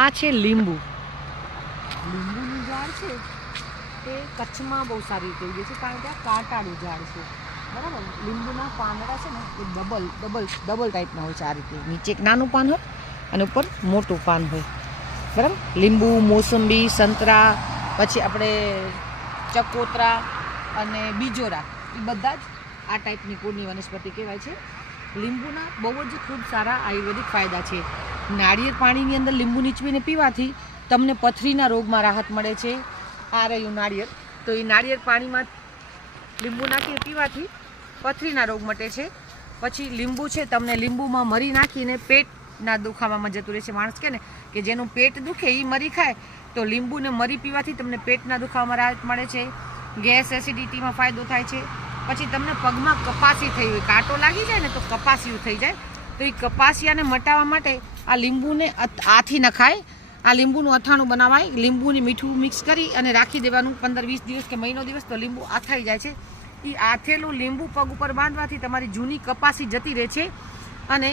આ છે લીંબુ. લીંબુનું ઝાડ છે તે કચ્છમાં બહુ સારી રીતે ઉગે છે, કારણ કે આ કાંટાળું ઝાડ છે, બરાબર. લીંબુના પાંદડા છે ને એ ડબલ ટાઈપના હોય છે. આ રીતે નીચે એક નાનું પાન હોય અને ઉપર મોટું પાન હોય, બરાબર. લીંબુ, મોસંબી, સંતરા, પછી આપણે ચકોતરા અને બીજોરા, એ બધા જ આ ટાઈપની કુળની વનસ્પતિ કહેવાય છે. લીંબુના બહુ જ ખૂબ સારા આયુર્વેદિક ફાયદા છે. નાળિયેર પાણીની અંદર લીંબુ નીચવીને પીવાથી તમને પથરીના રોગમાં રાહત મળે છે. આ રહ્યું નાળિયેર, તો એ નાળિયેર પાણીમાં લીંબુ નાખીને પીવાથી પથરીના રોગ મટે છે. પછી લીંબુ છે, તમને લીંબુમાં મરી નાખીને પેટના દુખાવામાં જતું રહે છે. માણસ કહે ને કે જેનું પેટ દુખે એ મરી ખાય, તો લીંબુને મરી પીવાથી તમને પેટના દુખાવામાં રાહત મળે છે. ગેસ એસિડિટીમાં ફાયદો થાય છે. પછી તમને પગમાં કપાસી થઈ હોય, કાંટો લાગી જાય ને તો કપાસિયું થઈ જાય, તો એ કપાસિયાને મટાવવા માટે આ લીંબુને આથી નખાય. આ લીંબુનું અથાણું બનાવાય. લીંબુને મીઠું મિક્સ કરી અને રાખી દેવાનું 15-20 દિવસ કે મહિનો દિવસ, તો લીંબુ આથાઈ જાય છે. એ આથેલું લીંબુ પગ ઉપર બાંધવાથી તમારી જૂની કપાસી જતી રહે છે. અને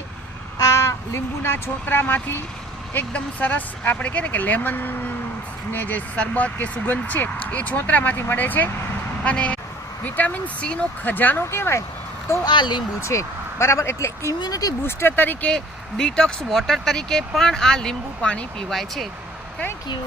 આ લીંબુના છોતરામાંથી એકદમ સરસ આપણે કહે ને કે લેમનને જે શરબત કે સુગંધ છે એ છોતરામાંથી મળે છે. અને વિટામિન સીનો ખજાનો કહેવાય તો આ લીંબુ છે, બરાબર. એટલે ઇમ્યુનિટી બૂસ્ટર તરીકે, ડિટોક્સ વોટર તરીકે પણ આ લીંબુ પાણી પીવાય છે. Thank you.